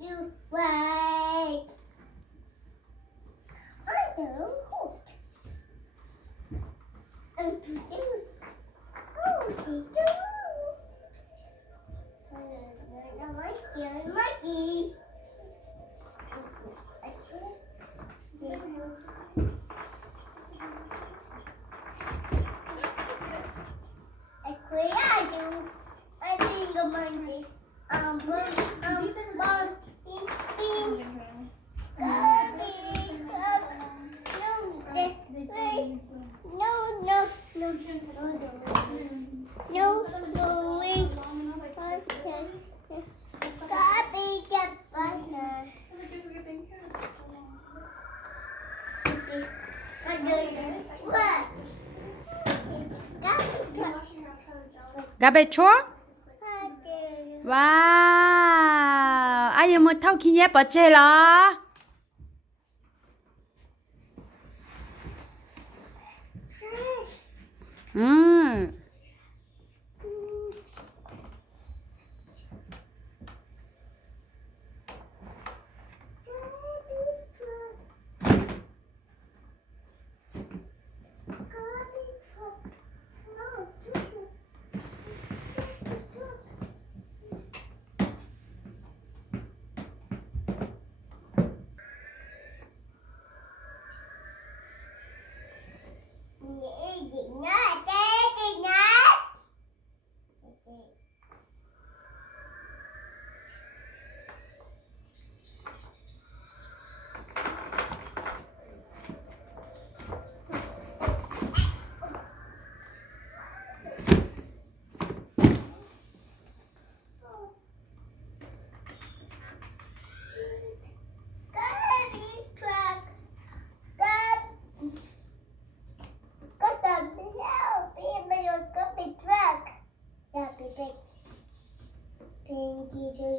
You wait. I don't hope. And to do. Oh, to do. Monkey. I think a monkey. Garbage truck. Wow. Ai mà thâu khi nhé bỏ chê lo. Thank you.